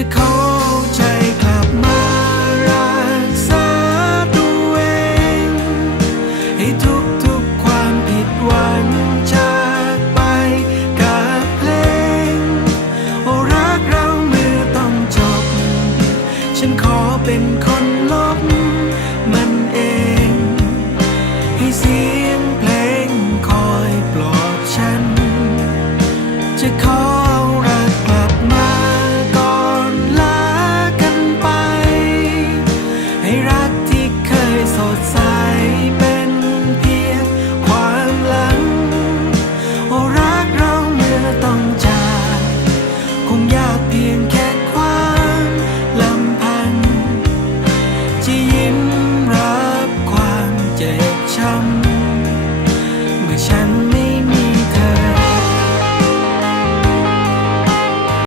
จะเข้าใจกลับมารักษาตัวเอง ให้ทุกทุกความผิดหวังจากไปกับเพลง โอรักเราเมื่อต้องจบ ฉันขอเป็นคนลบมันเอง ให้เสียงเพลงคอยปลอบฉัน จะขอ come